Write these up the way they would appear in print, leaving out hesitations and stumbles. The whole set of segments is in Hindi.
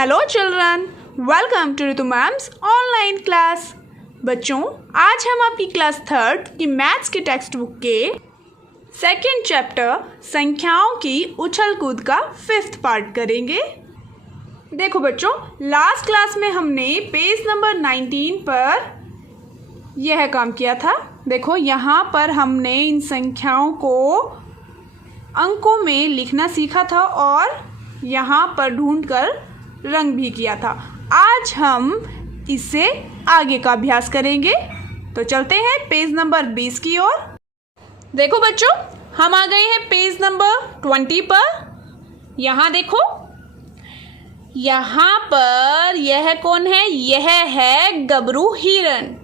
Hello children, welcome to Ritu ma'am's online class. बच्चों, आज हम आपकी क्लास 3 की मैथ्स की टेक्स्ट बुक के सेकंड चैप्टर संख्याओं की उछल कूद का 5th पार्ट करेंगे। देखो बच्चों, लास्ट क्लास में हमने पेज नंबर 19 पर यह काम किया था। देखो, यहाँ पर हमने इन संख्याओं को अंकों में लिखना सीखा था और यहाँ पर ढूंढकर रंग भी किया था। आज हम इससे आगे का अभ्यास करेंगे, तो चलते हैं पेज नंबर 20 की ओर। देखो बच्चों, हम आ गए हैं पेज नंबर 20 पर। यहाँ देखो, यहाँ पर यह कौन है? यह है गबरू हिरन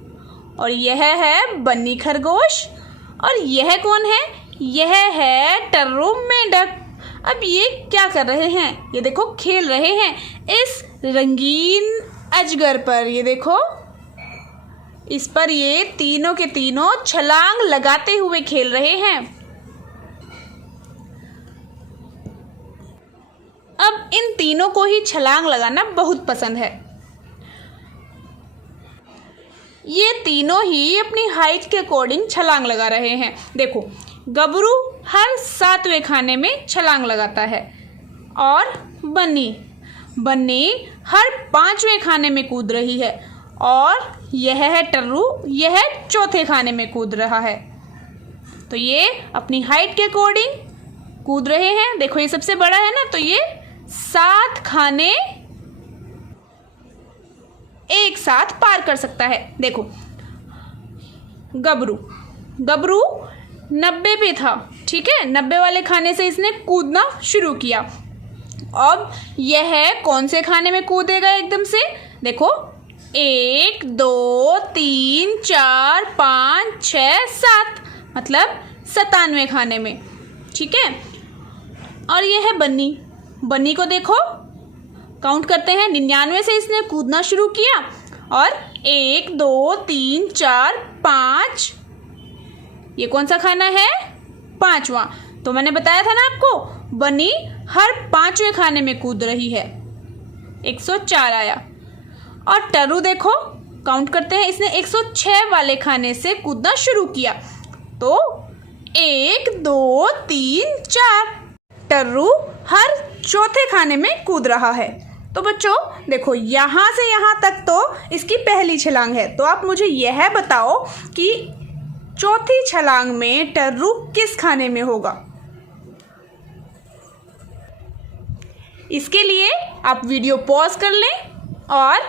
और यह है बन्नी खरगोश और यह कौन है? यह है टर्रू मेंढक। अब ये क्या कर रहे हैं? ये देखो, खेल रहे हैं इस रंगीन अजगर पर। ये देखो, इस पर ये तीनों के तीनों छलांग लगाते हुए खेल रहे हैं। अब इन तीनों को ही छलांग लगाना बहुत पसंद है। ये तीनों ही अपनी हाइट के अकॉर्डिंग छलांग लगा रहे हैं। देखो, गबरू हर 7वें खाने में छलांग लगाता है और बन्नी हर 5वें खाने में कूद रही है और यह है टर्रू, यह 4थे खाने में कूद रहा है। तो ये अपनी हाइट के अकॉर्डिंग कूद रहे हैं। देखो, ये सबसे बड़ा है ना, तो ये 7 खाने एक साथ पार कर सकता है। देखो, गबरू 90 पे था, ठीक है। 90 वाले खाने से इसने कूदना शुरू किया। अब यह कौन से खाने में कूदेगा एकदम से? देखो, 1 2 3 4 5 6 7, मतलब 97वें खाने में, ठीक है। और यह है बन्नी को देखो, काउंट करते हैं। 99 से इसने कूदना शुरू किया और 1 2 3 4 5, ये कौन सा खाना है? 5वां। तो मैंने बताया था ना आपको, बन्नी हर 5वें खाने में कूद रही है। 104 आया। और टर्रू देखो, काउंट करते हैं, इसने 106 वाले खाने से कूदना शुरू किया। तो 1 2 3 4, टर्रू हर 4थे खाने में कूद रहा है। तो बच्चों देखो, यहाँ से यहाँ तक तो इसकी पहली छलांग है। तो आप मुझे यह बताओ कि 4थी छलांग में टर्रू किस खाने में होगा? इसके लिए आप वीडियो पॉज कर लें और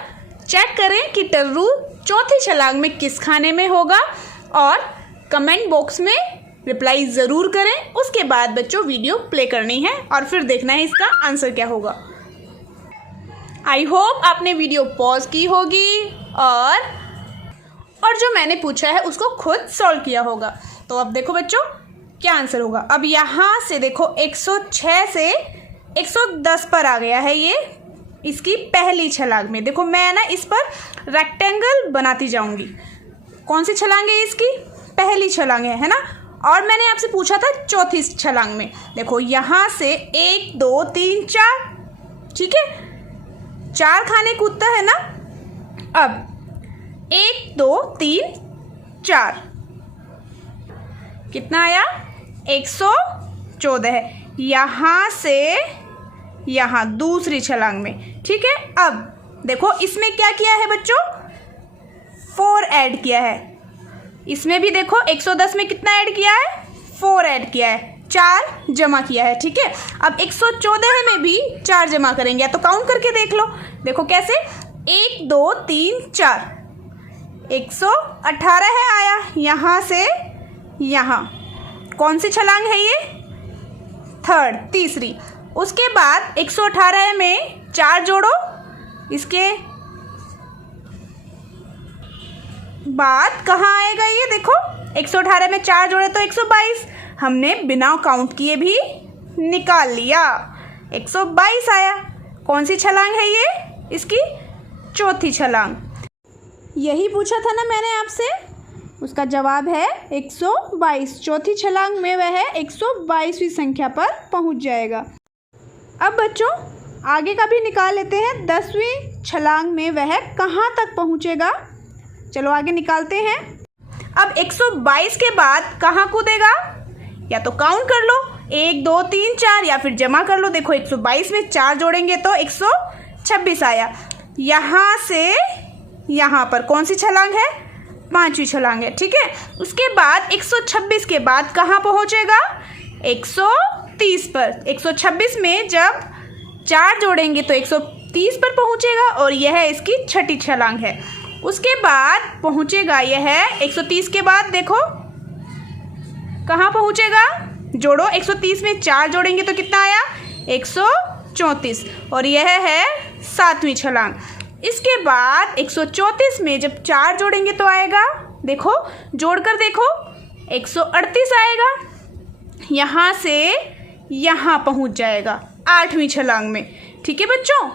चेक करें कि टर्रू 4थी छलांग में किस खाने में होगा और कमेंट बॉक्स में रिप्लाई ज़रूर करें। उसके बाद बच्चों वीडियो प्ले करनी है और फिर देखना है इसका आंसर क्या होगा। आई होप आपने वीडियो पॉज की होगी और जो मैंने पूछा है उसको खुद सॉल्व किया होगा। तो अब देखो बच्चों, क्या आंसर होगा। अब यहाँ से देखो, 106 से 110 पर आ गया है ये इसकी पहली छलांग में। देखो, मैं ना इस पर रेक्टेंगल बनाती जाऊंगी। कौन सी छलांग है इसकी? पहली छलांग है ना। और मैंने आपसे पूछा था 4थी छलांग में। देखो, यहाँ से 1 2 3 4, ठीक है, 4 खाने कूदता है ना। अब 1 2 3 4, कितना आया? 114 है। यहाँ से यहाँ दूसरी छलांग में, ठीक है। अब देखो, इसमें क्या किया है बच्चों? 4 ऐड किया है। इसमें भी देखो, 110 में कितना ऐड किया है? 4 ऐड किया है, 4 जमा किया है, ठीक है। अब 114 में भी 4 जमा करेंगे, तो काउंट करके देख लो। देखो कैसे, 1 2 3 4, 118 है आया यहाँ से यहाँ। कौन सी छलांग है ये? तीसरी। उसके बाद 118 में 4 जोड़ो, इसके बाद कहाँ आएगा ये? देखो, 118 में 4 जोड़े तो 122, हमने बिना काउंट किए भी निकाल लिया। 122 आया। कौन सी छलांग है ये? इसकी 4थी छलांग। यही पूछा था ना मैंने आपसे, उसका जवाब है 122। 4थी छलांग में वह 122वीं संख्या पर पहुंच जाएगा। अब बच्चों आगे का भी निकाल लेते हैं। 10वीं छलांग में वह कहाँ तक पहुँचेगा। चलो आगे निकालते हैं। अब 122 के बाद कहाँ कूदेगा, या तो काउंट कर लो 1 2 3 4, या फिर जमा कर लो। देखो 122 में 4 जोड़ेंगे तो 126 आया। यहाँ से यहाँ पर कौन सी छलांग है, 5वीं छलांग है, ठीक है। उसके बाद 126 के बाद कहाँ पहुँचेगा, 130 पर। 126 में जब 4 जोड़ेंगे तो 130 पर पहुँचेगा और यह इसकी छठी छलांग है। उसके बाद पहुँचेगा यह 130 के बाद, देखो कहाँ पहुँचेगा, जोड़ो 130 में 4 जोड़ेंगे तो कितना आया, 134, और यह है 7वीं छलांग। इसके बाद 134 में जब 4 जोड़ेंगे तो आएगा, देखो जोड़कर देखो 138 आएगा। यहाँ से यहाँ पहुँच जाएगा 8वीं छलांग में, ठीक है बच्चों।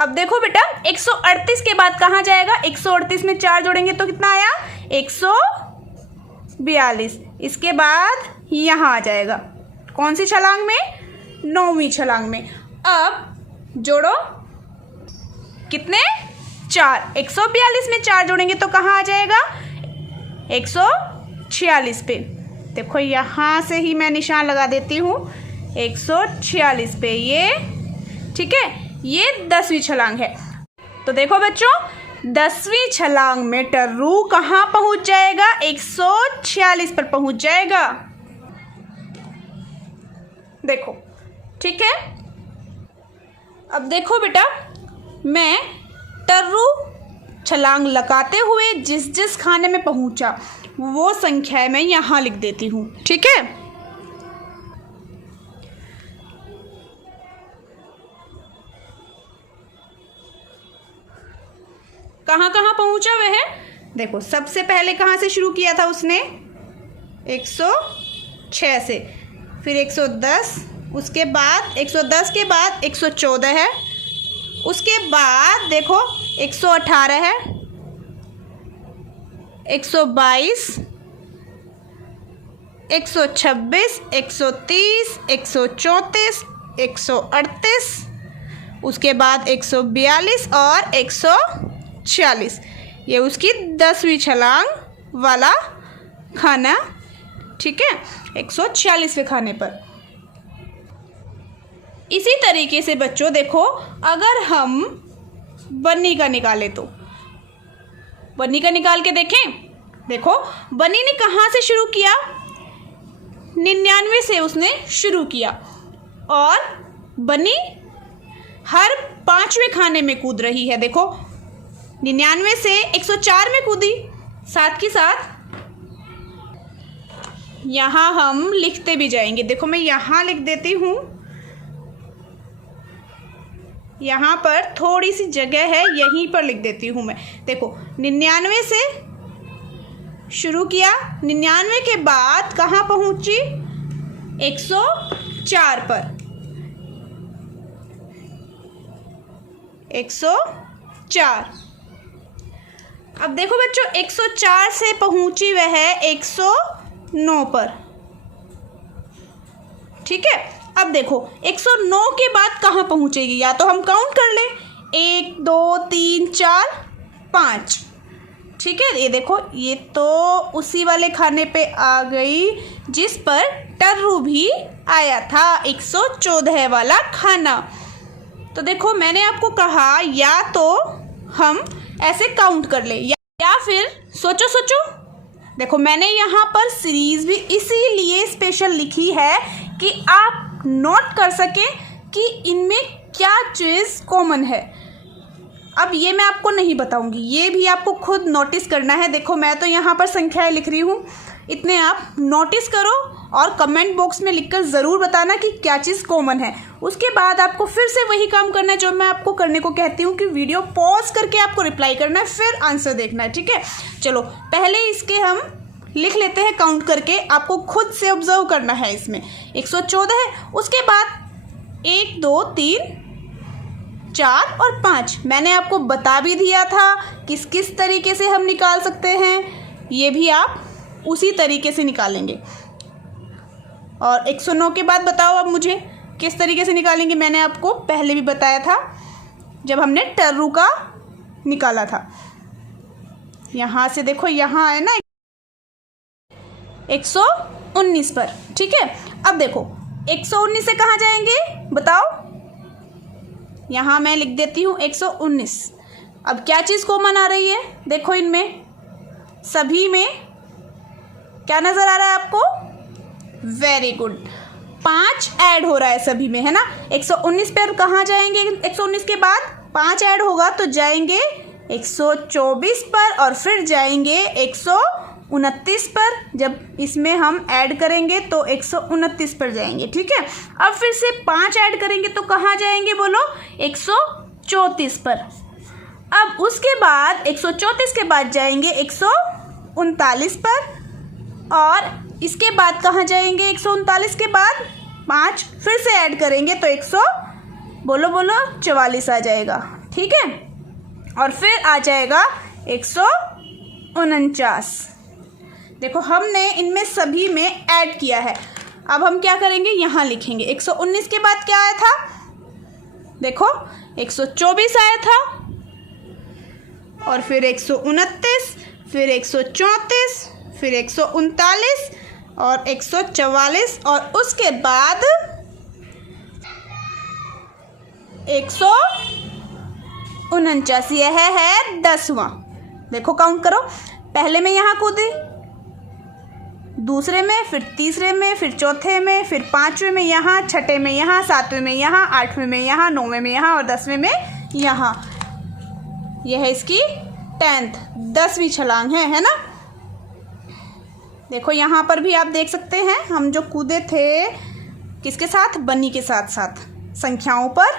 अब देखो बेटा 138 के बाद कहाँ जाएगा, 138 में 4 जोड़ेंगे तो कितना आया, 142। इसके बाद यहाँ आ जाएगा, कौन सी छलांग में, 9वीं छलांग में। अब जोड़ो कितने, 4। 142 में 4 जोड़ेंगे तो कहाँ आ जाएगा, 146 पे। देखो यहाँ से ही मैं निशान लगा देती हूँ 146 पे, ये ठीक है। ये 10वीं छलांग है। तो देखो बच्चों 10वीं छलांग में टर्रू कहाँ पहुँच जाएगा, 146 पर पहुँच जाएगा। देखो ठीक है। अब देखो बेटा मैं टर्रू छलांग लगाते हुए जिस जिस खाने में पहुंचा वो संख्याएं मैं यहाँ लिख देती हूँ, ठीक है। कहाँ कहाँ पहुंचा वह, देखो सबसे पहले कहाँ से शुरू किया था उसने, 106 से, फिर 110, उसके बाद 110 के बाद 114 है, उसके बाद देखो 118 है, 122, 126, 130, 134, 138, उसके बाद 142 और 146। ये उसकी 10वीं छलांग वाला खाना, ठीक है, 146वें खाने पर। इसी तरीके से बच्चों देखो अगर हम बन्नी का निकालें तो बन्नी का निकाल के देखें। देखो बन्नी ने कहाँ से शुरू किया, 99 से उसने शुरू किया और बन्नी हर 5वें खाने में कूद रही है। देखो 99 से 104 में कूदी, साथ के साथ यहाँ हम लिखते भी जाएंगे। देखो मैं यहाँ लिख देती हूँ, यहाँ पर थोड़ी सी जगह है, यहीं पर लिख देती हूँ मैं। देखो 99 से शुरू किया, 99 के बाद कहाँ पहुँची, 104 पर, 104। अब देखो बच्चों 104 से पहुँची वह 109 पर, ठीक है। अब देखो 109 के बाद कहाँ पहुँचेगी, या तो हम काउंट कर लें 1 2 3 4 5, ठीक है। ये देखो ये तो उसी वाले खाने पे आ गई जिस पर टर्रू भी आया था, 114 वाला खाना। तो देखो मैंने आपको कहा या तो हम ऐसे काउंट कर ले या फिर सोचो। देखो मैंने यहाँ पर सीरीज़ भी इसीलिए स्पेशल लिखी है कि आप नोट कर सकें कि इनमें क्या चीज़ कॉमन है। अब ये मैं आपको नहीं बताऊंगी, ये भी आपको खुद नोटिस करना है। देखो मैं तो यहाँ पर संख्याएं लिख रही हूँ, इतने आप नोटिस करो और कमेंट बॉक्स में लिखकर ज़रूर बताना कि क्या चीज़ कॉमन है। उसके बाद आपको फिर से वही काम करना है जो मैं आपको करने को कहती हूँ कि वीडियो पॉज करके आपको रिप्लाई करना है, फिर आंसर देखना है, ठीक है। चलो पहले इसके हम लिख लेते हैं काउंट करके, आपको खुद से ऑब्जर्व करना है। इसमें 114 है, उसके बाद 1 2 3 4 और 5 मैंने आपको बता भी दिया था किस किस तरीके से हम निकाल सकते हैं, ये भी आप उसी तरीके से निकालेंगे। और 109 के बाद बताओ अब मुझे किस तरीके से निकालेंगे मैंने आपको पहले भी बताया था जब हमने टर्रू का निकाला था। यहाँ से देखो, यहाँ है ना 119 पर, ठीक है। अब देखो 119 से कहाँ जाएंगे बताओ, यहाँ मैं लिख देती हूँ 119। अब क्या चीज़ कॉमन आ रही है, देखो इनमें सभी में क्या नज़र आ रहा है आपको, वेरी गुड, 5 ऐड हो रहा है सभी में, है ना। 119 पर कहाँ जाएंगे, 119 के बाद 5 ऐड होगा तो जाएंगे 124 पर और फिर जाएंगे 129 पर। जब इसमें हम ऐड करेंगे तो 129 पर जाएंगे, ठीक है। अब फिर से 5 ऐड करेंगे तो कहाँ जाएंगे बोलो, 134 पर। अब उसके बाद 134 के बाद जाएंगे 139 पर और इसके बाद कहाँ जाएंगे, 139 के बाद 5 फिर से ऐड करेंगे तो 144 आ जाएगा, ठीक है। और फिर आ जाएगा 149। देखो हमने इनमें सभी में ऐड किया है। अब हम क्या करेंगे, यहाँ लिखेंगे 119 के बाद क्या आया था, देखो 124 आया था और फिर 129, फिर 134, फिर 139 और 144 और उसके बाद 149। यह है 10वां। देखो काउंट करो, पहले में यहाँ कूदी, दूसरे में, फिर तीसरे में, फिर चौथे में, फिर 5वें में यहाँ, 6ठे में यहाँ, 7वें में यहाँ, 8वें में यहाँ, 9वें में यहाँ और 10वें में यहाँ। यह है इसकी 10वीं छलांग है ना। देखो यहाँ पर भी आप देख सकते हैं हम जो कूदे थे किसके साथ, बन्नी के साथ साथ संख्याओं पर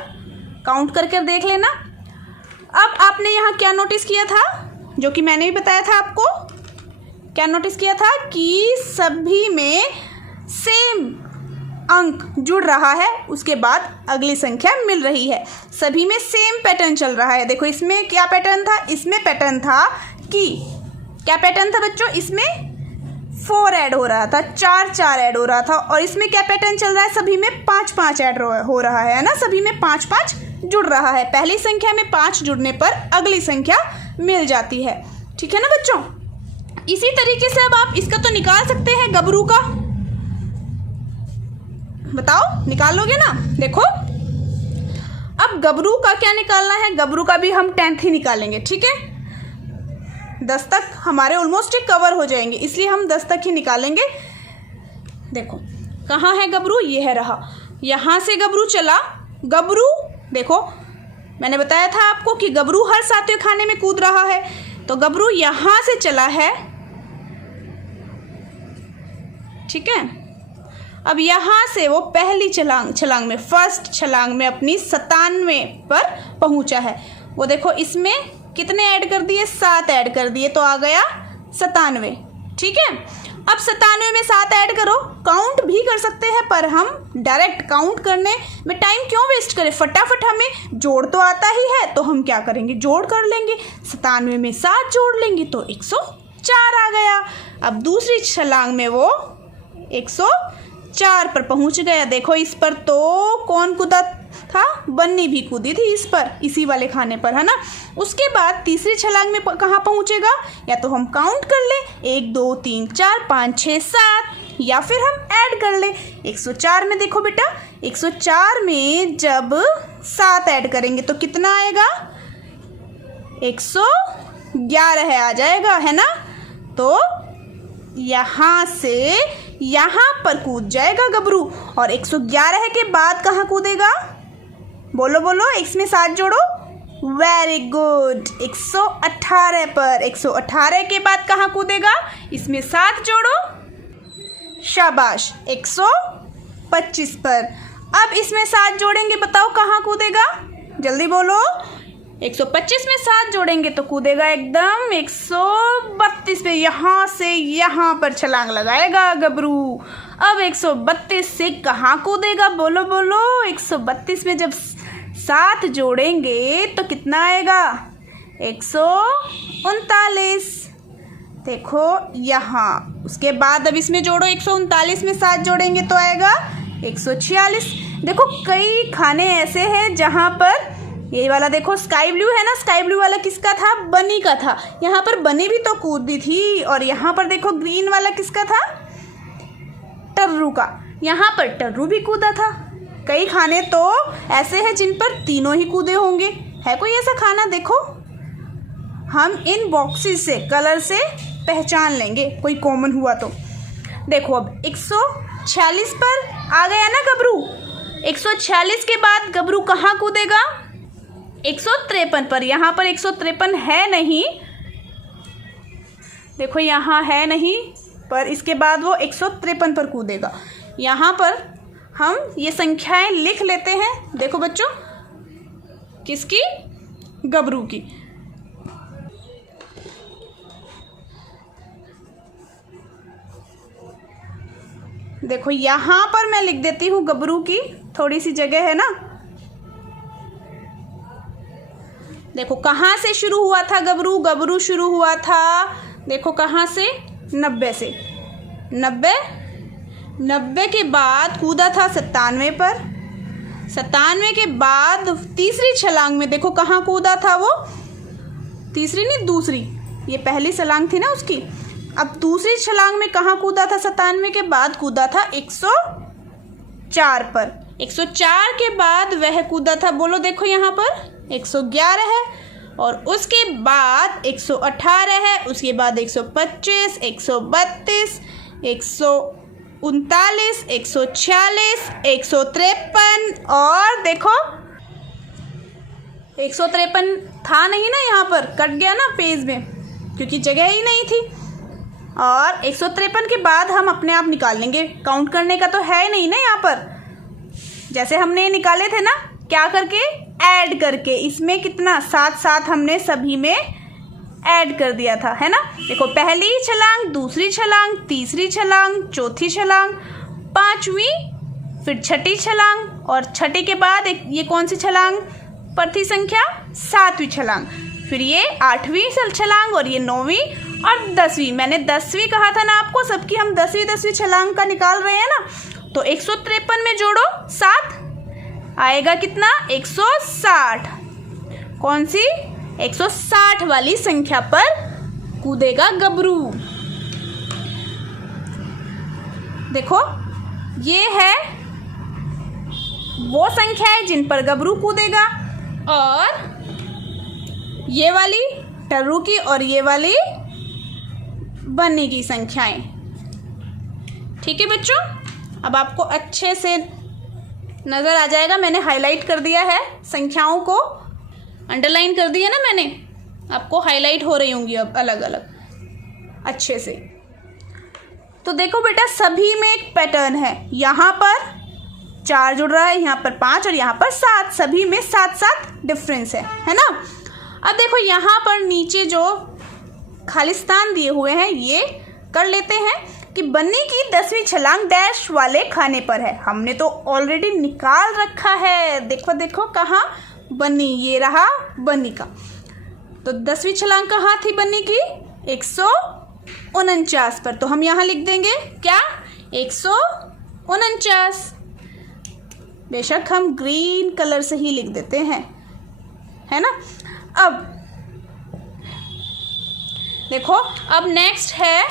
काउंट करके देख लेना। अब आपने यहाँ क्या नोटिस किया था, जो कि मैंने भी बताया था आपको, क्या नोटिस किया था कि सभी में सेम अंक जुड़ रहा है, उसके बाद अगली संख्या मिल रही है, सभी में सेम पैटर्न चल रहा है। देखो इसमें क्या पैटर्न था, इसमें पैटर्न था कि क्या पैटर्न था बच्चों, इसमें 4 ऐड हो रहा था, 4 ऐड हो रहा था और इसमें क्या पैटर्न चल रहा है, सभी में 5 ऐड हो रहा है ना, सभी में 5 जुड़ रहा है। पहली संख्या में 5 जुड़ने पर अगली संख्या मिल जाती है, ठीक है ना बच्चों। इसी तरीके से अब आप इसका तो निकाल सकते हैं गबरू का, बताओ निकाल लोगे ना। देखो अब गबरू का क्या निकालना है, गबरू का भी हम 10th ही निकालेंगे, ठीक है। 10 तक हमारे ऑलमोस्ट कवर हो जाएंगे, इसलिए हम 10 तक ही निकालेंगे। देखो कहाँ है गबरू, ये है रहा, यहाँ से गबरू चला, गबरू देखो मैंने बताया था आपको कि गबरू हर 7वें खाने में कूद रहा है, तो गबरू यहाँ से चला है, ठीक है। अब यहाँ से वो पहली छलांग में, फर्स्ट छलांग में अपनी 97 पर पहुँचा है। वो देखो इसमें कितने ऐड कर दिए, 7 ऐड कर दिए तो आ गया 97, ठीक है। अब 97 में 7 ऐड करो, काउंट भी कर सकते हैं पर हम डायरेक्ट काउंट करने में टाइम क्यों वेस्ट करें, फटाफट हमें जोड़ तो आता ही है तो हम क्या करेंगे, जोड़ कर लेंगे। 97 में 7 जोड़ लेंगे तो 104 आ गया। अब दूसरी छलांग में वो 104 पर पहुंच गया। देखो इस पर तो कौन कूदा था, बन्नी भी कूदी थी इस पर, इसी वाले खाने पर, है ना। उसके बाद तीसरी छलांग में कहाँ पहुंचेगा, या तो हम काउंट कर ले 1 2 3 4 5 6 7 या फिर हम ऐड कर ले 104 में। देखो बेटा 104 में जब 7 ऐड करेंगे तो कितना आएगा, 111 आ जाएगा, है ना। तो यहाँ से यहाँ पर कूद जाएगा गबरू और 111 के बाद कहाँ कूदेगा, बोलो बोलो, इसमें 7 जोड़ो, वेरी गुड, 118 पर। 118 के बाद कहाँ कूदेगा, इसमें 7 जोड़ो, शाबाश, 125 पर। अब इसमें 7 जोड़ेंगे, बताओ कहाँ कूदेगा, जल्दी बोलो। 125 में 7 जोड़ेंगे तो कूदेगा एकदम 132 पे, यहाँ से यहाँ पर छलांग लगाएगा गबरू। अब 132 से कहाँ कूदेगा, बोलो बोलो। 132 में जब 7 जोड़ेंगे तो कितना आएगा, 139। देखो यहाँ, उसके बाद अब इसमें जोड़ो, 139 में 7 जोड़ेंगे तो आएगा 146। देखो कई खाने ऐसे हैं जहाँ पर ये वाला देखो स्काई ब्लू है ना, स्काई ब्लू वाला किसका था? बनी का था। यहाँ पर बनी भी तो कूदी थी। और यहाँ पर देखो ग्रीन वाला किसका था? टर्रू का। यहाँ पर टर्रू भी कूदा था। कई खाने तो ऐसे हैं जिन पर तीनों ही कूदे होंगे। है कोई ऐसा खाना? देखो हम इन बॉक्सेस से कलर से पहचान लेंगे कोई कॉमन हुआ तो। देखो अब 146 पर आ गया ना गबरू। 146 के बाद गबरू कहाँ कूदेगा? 153 पर। यहाँ पर 153 है नहीं, देखो यहाँ है नहीं, पर इसके बाद वो 153 पर कूदेगा। यहाँ पर हम ये संख्याएं लिख लेते हैं। देखो बच्चों, किसकी? गबरू की। देखो यहाँ पर मैं लिख देती हूँ गबरू की, थोड़ी सी जगह है ना। देखो कहाँ से शुरू हुआ था गबरू? गबरू शुरू हुआ था देखो कहाँ से? 90 से। 90 के बाद कूदा था 97 पर। 97 के बाद तीसरी छलांग में देखो कहाँ कूदा था वो? तीसरी नहीं, दूसरी। ये पहली छलांग थी ना उसकी। अब दूसरी छलांग में कहाँ कूदा था? 97 के बाद कूदा था 104 पर। 104 के बाद वह कूदा था, बोलो देखो यहाँ पर 111 है। और उसके बाद 118 है। उसके बाद 125, 132, 139, 146, 153 और देखो 153 था नहीं ना, यहाँ पर कट गया ना पेज में, क्योंकि जगह ही नहीं थी। और 153 के बाद हम अपने आप निकाल लेंगे, काउंट करने का तो है ही नहीं ना यहाँ पर। जैसे हमने निकाले थे ना, क्या करके? ऐड करके। इसमें कितना? 7 हमने सभी में ऐड कर दिया था, है ना। देखो पहली छलांग, दूसरी छलांग, तीसरी छलांग, चौथी छलांग, पांचवी, फिर छठी छलांग, और छठी के बाद ये कौन सी छलांग पर थी संख्या? 7वीं छलांग। फिर ये 8वीं छलांग, और ये 9वीं और 10वीं। मैंने 10वीं कहा था ना आपको, सबकी हम 10वीं छलांग का निकाल रहे हैं ना। तो 153 में जोड़ो 7, आएगा कितना? 160। कौन सी? 160 वाली संख्या पर कूदेगा गबरू। देखो ये है वो संख्या है जिन पर गबरू कूदेगा, और ये वाली टर्रू की और ये वाली बन्नी की संख्याएं। ठीक है बच्चों, अब आपको अच्छे से नज़र आ जाएगा। मैंने हाईलाइट कर दिया है संख्याओं को, अंडरलाइन कर दिया ना मैंने, आपको हाईलाइट हो रही होंगी अब अलग अलग अच्छे से। तो देखो बेटा, सभी में एक पैटर्न है। यहाँ पर 4 जुड़ रहा है, यहाँ पर 5 और यहाँ पर 7, सभी में 7 डिफरेंस है ना। अब देखो यहाँ पर नीचे जो खालिस्तान दिए हुए हैं ये कर लेते हैं कि बन्नी की 10वीं छलांग डैश वाले खाने पर है। हमने तो ऑलरेडी निकाल रखा है। देखो देखो कहाँ? बन्नी, ये रहा बन्नी का। तो 10वीं छलांग कहाँ थी बन्नी की? 149 पर। तो हम यहाँ लिख देंगे क्या? 149। बेशक हम ग्रीन कलर से ही लिख देते हैं, है ना। अब देखो, अब नेक्स्ट है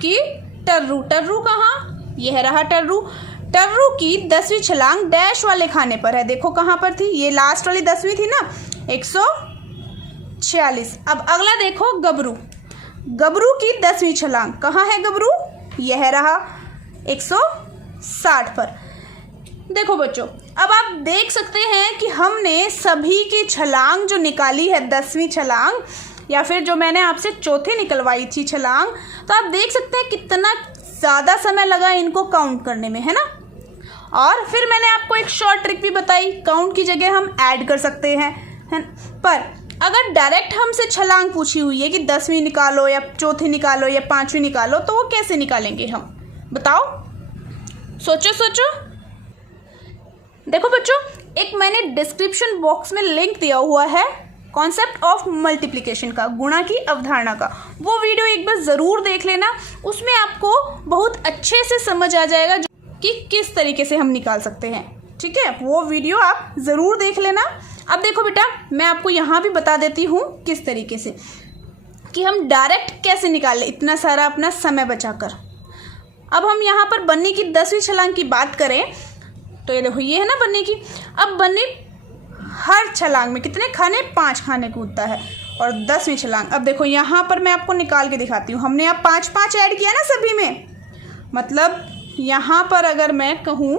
कि टर्रू। टर्रू कहाँ? यह रहा टर्रू। टर्रू की 10वीं छलांग डैश वाले खाने पर है। देखो कहाँ पर थी? ये लास्ट वाली 10वीं थी ना, 146। अब अगला देखो गबरू। गबरू की 10वीं छलांग कहाँ है गबरू? यह रहा 160 पर। देखो बच्चों, अब आप देख सकते हैं कि हमने सभी की छलांग जो निकाली है, 10वीं छलांग, या फिर जो मैंने आपसे चौथी निकलवाई थी छलांग, तो आप देख सकते हैं कितना ज़्यादा समय लगा इनको काउंट करने में, है ना। और फिर मैंने आपको एक शॉर्ट ट्रिक भी बताई, काउंट की जगह हम ऐड कर सकते हैं, है। पर अगर डायरेक्ट हमसे छलांग पूछी हुई है कि 10वीं निकालो या चौथी निकालो या 5वीं निकालो, तो वो कैसे निकालेंगे हम? बताओ, सोचो सोचो। देखो बच्चों, एक मैंने डिस्क्रिप्शन बॉक्स में लिंक दिया हुआ है कॉन्सेप्ट ऑफ मल्टीप्लिकेशन का, गुणा की अवधारणा का। वो वीडियो एक बार ज़रूर देख लेना, उसमें आपको बहुत अच्छे से समझ आ जाएगा कि किस तरीके से हम निकाल सकते हैं। ठीक है, वो वीडियो आप ज़रूर देख लेना। अब देखो बेटा, मैं आपको यहाँ भी बता देती हूँ किस तरीके से कि हम डायरेक्ट कैसे निकालें इतना सारा अपना समय बचाकर। अब हम यहाँ पर बन्नी की 10वीं छलांग की बात करें तो ये देखो, ये है ना बन्नी की। अब बन्नी हर छलांग में कितने खाने, 5 खाने कूदता है, और 10वीं छलांग। अब देखो यहाँ पर मैं आपको निकाल के दिखाती हूँ। हमने अब 5-5 ऐड किया ना सभी में, मतलब यहाँ पर अगर मैं कहूँ,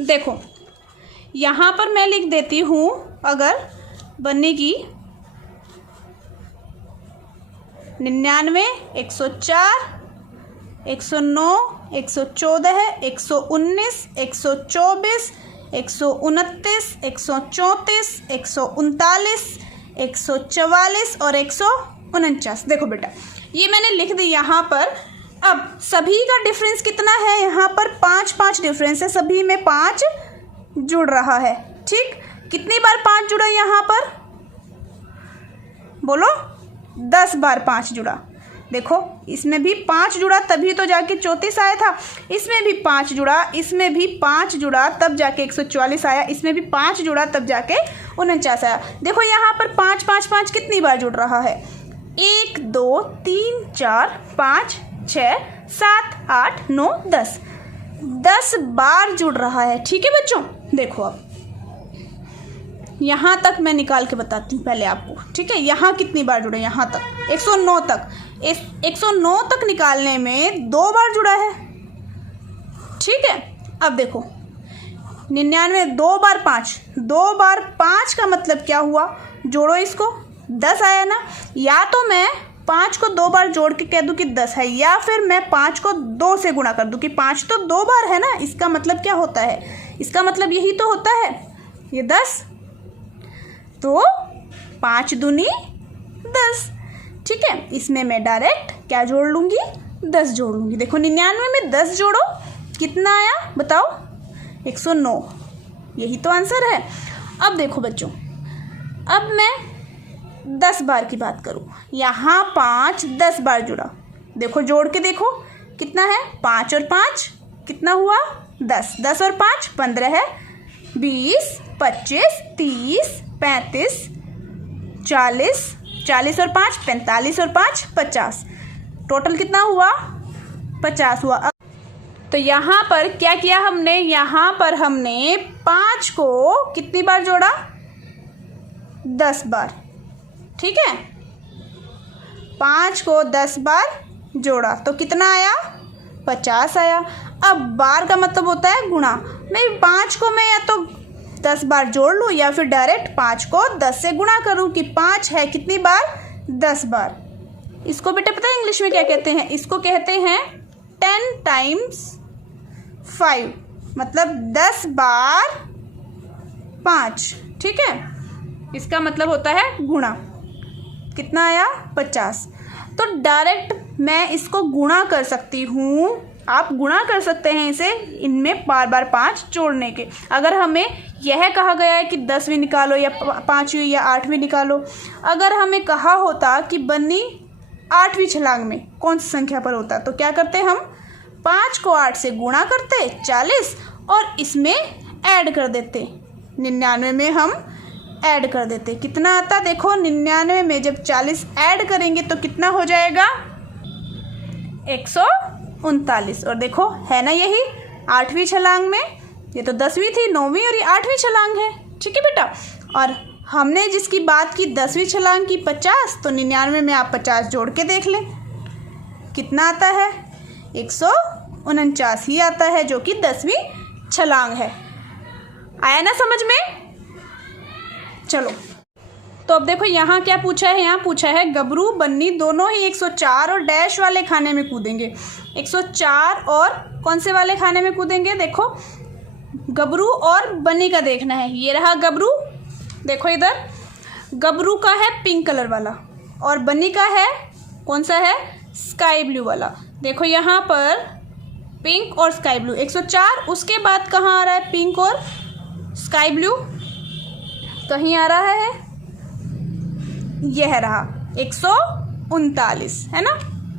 देखो यहाँ पर मैं लिख देती हूँ, अगर बन्नी की 99, 104, 109, 114 है, 119, 124, 129, 134, 139, 144 और 149। देखो बेटा, ये मैंने लिख दी यहाँ पर। अब सभी का डिफरेंस कितना है, यहाँ पर 5-5 डिफरेंस है, सभी में 5 जुड़ रहा है। ठीक, कितनी बार 5 जुड़ा यहाँ पर, बोलो, 10 बार 5 जुड़ा। देखो इसमें भी 5 जुड़ा तभी तो जाके 34 आया था, इसमें भी 5 जुड़ा, इसमें भी 5 जुड़ा तब जाके 144 आया, इसमें भी 5 जुड़ा तब जाके 49 आया। देखो यहाँ पर 5-5-5 कितनी बार जुड़ रहा है, 1 2 3 4 5 6 7 8 9 10 बार जुड़ रहा है। ठीक है बच्चों, देखो अब यहाँ तक मैं निकाल के बताती हूँ पहले आपको। ठीक है, यहाँ कितनी बार जुड़े, यहाँ तक 109 तक। 109 तक निकालने में 2 बार जुड़ा है। ठीक है, अब देखो 99 2 बार 5, 2 बार 5 का मतलब क्या हुआ, जोड़ो इसको, 10 आया ना। या तो मैं 5 को 2 बार जोड़ के कह दूँ कि 10 है, या फिर मैं 5 को 2 से गुणा कर दूँ कि 5 तो 2 बार है ना। इसका मतलब क्या होता है, इसका मतलब यही तो होता है, ये 10, तो 5 दूनी 10। ठीक है, इसमें मैं डायरेक्ट क्या जोड़ लूँगी, 10 जोड़ लूँगी। देखो 99 में 10 जोड़ो, कितना आया बताओ, 109। यही तो आंसर है। अब देखो बच्चों, अब मैं 10 बार की बात करूँ, यहाँ 5 10 बार जुड़ा। देखो जोड़ के देखो कितना है, 5 और 5 कितना हुआ, 10, 10 और 5 15 है, 20 25 30 35 40, 40 और 5 45 और 5 50, टोटल कितना हुआ, 50 हुआ। तो यहाँ पर क्या किया हमने, यहाँ पर हमने 5 को कितनी बार जोड़ा, 10 बार। ठीक है, 5 को 10 बार जोड़ा तो कितना आया, 50 आया। अब बार का मतलब होता है गुणा। मैं 5 को मैं या तो 10 बार जोड़ लूँ या फिर डायरेक्ट 5 को 10 से गुणा करूँ कि 5 है कितनी बार, 10 बार। इसको बेटा पता है इंग्लिश में क्या कहते हैं, इसको कहते हैं 10 टाइम्स 5, मतलब 10 बार 5। ठीक है, इसका मतलब होता है गुणा। कितना आया, 50। तो डायरेक्ट मैं इसको गुणा कर सकती हूँ, आप गुणा कर सकते हैं इसे, इनमें बार बार 5 जोड़ने के। अगर हमें यह कहा गया है कि 10वीं निकालो या 5वीं या 8वीं निकालो, अगर हमें कहा होता कि बन्नी 8वीं छलांग में कौन सी संख्या पर होता, तो क्या करते हम, 5 को 8 से गुणा करते 40 और इसमें ऐड कर देते, 99 में हम ऐड कर देते। कितना आता, देखो 99 में जब 40 ऐड करेंगे तो कितना हो जाएगा, 139। और देखो है ना यही 8वीं छलांग में, ये तो 10वीं थी, 9वीं और ये 8वीं छलांग है। ठीक है बेटा, और हमने जिसकी बात की 10वीं छलांग की 50, तो 99 में आप 50 जोड़ के देख लें कितना आता है, 149 ही आता है, जो कि 10वीं छलांग है। आया ना समझ में। चलो तो अब देखो यहाँ क्या पूछा है, यहाँ पूछा है गबरू बन्नी दोनों ही 104 और डैश वाले खाने में कूदेंगे। 104 और कौन से वाले खाने में कूदेंगे, देखो गबरू और बन्नी का देखना है। ये रहा गबरू, देखो इधर गबरू का है पिंक कलर वाला और बन्नी का है कौन सा है, स्काई ब्लू वाला। देखो यहाँ पर पिंक और स्काई ब्लू 104, उसके बाद कहाँ आ रहा है पिंक और स्काई ब्लू, कहीं आ रहा है, यह रहा 139 है ना,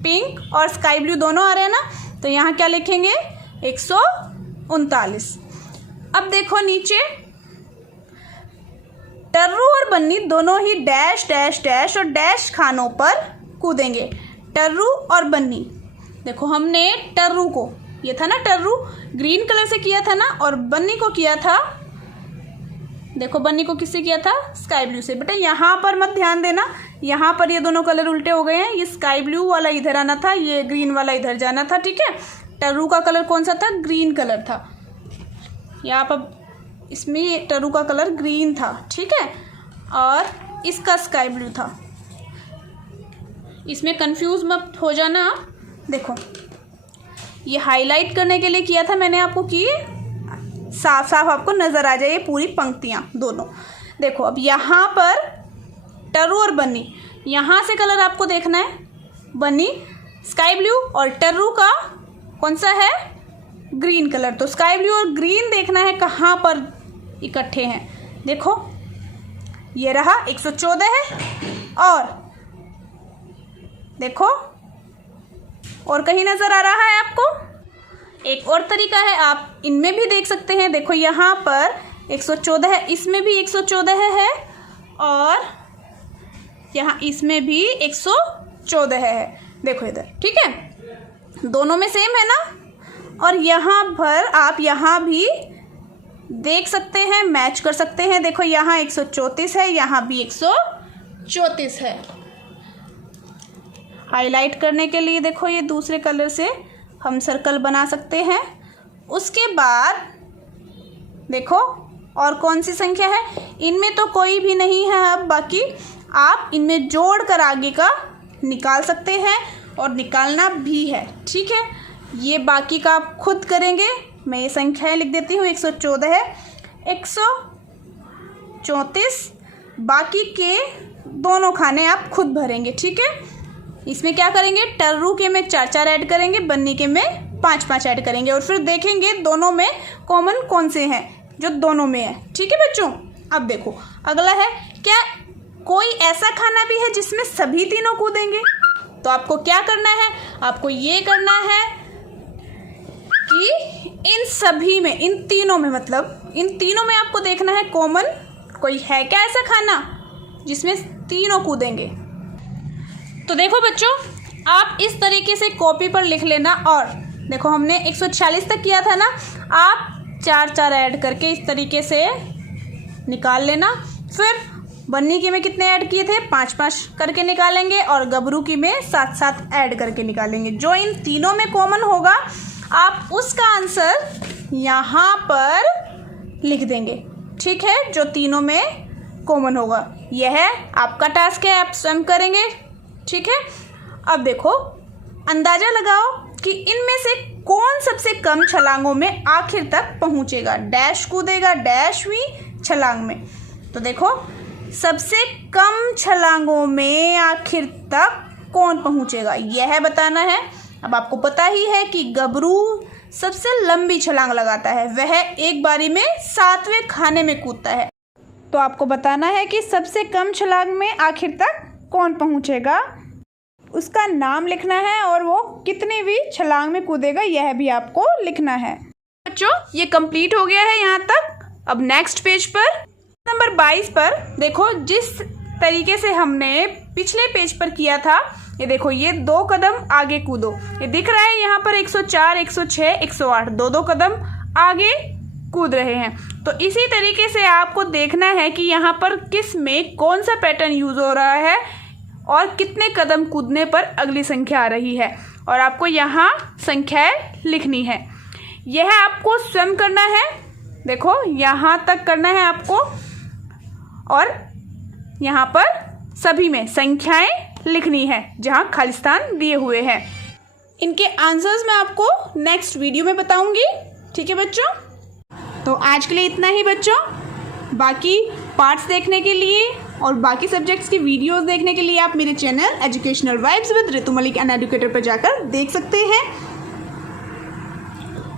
पिंक और स्काई ब्लू दोनों आ रहे हैं ना। तो यहाँ क्या लिखेंगे, 39। अब देखो नीचे, टर्रू और बन्नी दोनों ही डैश डैश डैश और डैश खानों पर कूदेंगे। टर्रू और बन्नी, देखो हमने टर्रू को, ये था ना टर्रू, ग्रीन कलर से किया था ना, और बन्नी को किया था, देखो बन्नी को किससे किया था, स्काई ब्लू से। बेटा यहाँ पर मत ध्यान देना, यहाँ पर ये दोनों कलर उल्टे हो गए हैं, ये स्काई ब्लू वाला इधर आना था, ये ग्रीन वाला इधर जाना था, ठीक है। टर्रू का कलर कौन सा था, ग्रीन कलर था, यहाँ पर इसमें टर्रू का कलर ग्रीन था, ठीक है, और इसका स्काई ब्लू था। इसमें कंफ्यूज मत हो जाना। देखो ये हाईलाइट करने के लिए किया था मैंने आपको, कि साफ साफ आपको नज़र आ जाए ये पूरी पंक्तियाँ दोनों। देखो अब यहाँ पर टर्रू और बन्नी, यहाँ से कलर आपको देखना है, बन्नी स्काई ब्लू और टर्रू का कौन सा है, ग्रीन कलर। तो स्काई ब्लू और ग्रीन देखना है कहाँ पर इकट्ठे हैं। देखो ये रहा 114 है, और देखो और कहीं नज़र आ रहा है आपको। एक और तरीका है, आप इनमें भी देख सकते हैं। देखो यहाँ पर 114 है, इसमें भी 114 है, और यहाँ इसमें भी 114 है। देखो इधर, ठीक है, दोनों में सेम है ना। और यहाँ पर आप यहाँ भी देख सकते हैं, मैच कर सकते हैं। देखो यहाँ 134 है, यहाँ भी 134 है। हाईलाइट करने के लिए देखो ये दूसरे कलर से हम सर्कल बना सकते हैं। उसके बाद देखो और कौन सी संख्या है, इनमें तो कोई भी नहीं है। अब बाकी आप इनमें जोड़ कर आगे का निकाल सकते हैं, और निकालना भी है, ठीक है। ये बाकी का आप खुद करेंगे। मैं ये संख्याएं लिख देती हूँ, 114 है, 134, बाकी के दोनों खाने आप खुद भरेंगे, ठीक है। इसमें क्या करेंगे, टर्रू के में 4-4 ऐड करेंगे, बन्नी के में 5-5 ऐड करेंगे, और फिर देखेंगे दोनों में कॉमन कौन से हैं जो दोनों में है, ठीक है बच्चों। अब देखो अगला है, क्या कोई ऐसा खाना भी है जिसमें सभी तीनों कूदेंगे। तो आपको क्या करना है, आपको ये करना है कि इन सभी में, इन तीनों में, मतलब इन तीनों में आपको देखना है कॉमन कोई है क्या ऐसा खाना जिसमें तीनों कूदेंगे। तो देखो बच्चों, आप इस तरीके से कॉपी पर लिख लेना। और देखो हमने 146 तक किया था ना, आप 4-4 ऐड करके इस तरीके से निकाल लेना। फिर बन्नी की में कितने ऐड किए थे, 5-5 करके निकालेंगे, और गबरू की में 7-7 ऐड करके निकालेंगे। जो इन तीनों में कॉमन होगा आप उसका आंसर यहाँ पर लिख देंगे, ठीक है, जो तीनों में कॉमन होगा। यह है आपका टास्क है, आप स्वयं करेंगे, ठीक है। अब देखो अंदाज़ा लगाओ कि इनमें से कौन सबसे कम छलांगों में आखिर तक पहुँचेगा। डैश कूदेगा, डैश हुई छलांग में। तो देखो सबसे कम छलांगों में आखिर तक कौन पहुँचेगा, यह बताना है। अब आपको पता ही है कि गबरू सबसे लंबी छलांग लगाता है, वह एक बारी में 7वें खाने में कूदता है। तो आपको बताना है कि सबसे कम छलांग में आखिर तक कौन पहुंचेगा, उसका नाम लिखना है, और वो कितनी भी छलांग में कूदेगा यह भी आपको लिखना है। बच्चों ये कंप्लीट हो गया है यहाँ तक। अब नेक्स्ट पेज पर नंबर 22 पर देखो, जिस तरीके से हमने पिछले पेज पर किया था, ये देखो ये 2 कदम आगे कूदो, ये दिख रहा है यहाँ पर 104, 106, 108, 2-2 कदम आगे कूद रहे हैं। तो इसी तरीके से आपको देखना है कि यहाँ पर किस में कौन सा पैटर्न यूज हो रहा है, और कितने कदम कूदने पर अगली संख्या आ रही है, और आपको यहाँ संख्याएं लिखनी है। यह आपको स्वयं करना है। देखो यहाँ तक करना है आपको, और यहाँ पर सभी में संख्याएं लिखनी है जहाँ खालिस्तान दिए हुए हैं। इनके आंसर्स मैं आपको नेक्स्ट वीडियो में बताऊंगी, ठीक है बच्चों। तो आज के लिए इतना ही बच्चों। बाकी पार्ट्स देखने के लिए और बाकी सब्जेक्ट्स की वीडियोस देखने के लिए आप मेरे channel educational vibes with Ritu Malik an educator पर जाकर देख सकते हैं।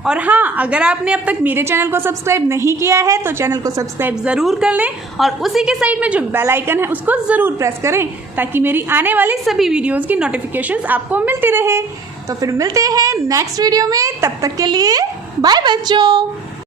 और हाँ, अगर आपने अब तक मेरे चैनल को सब्सक्राइब नहीं किया है तो चैनल को सब्सक्राइब ज़रूर कर लें, और उसी के साइड में जो बेल आइकन है उसको ज़रूर प्रेस करें, ताकि मेरी आने वाली सभी वीडियोज़ की नोटिफिकेशंस आपको मिलती रहे। तो फिर मिलते हैं नेक्स्ट वीडियो में, तब तक के लिए बाय बच्चों।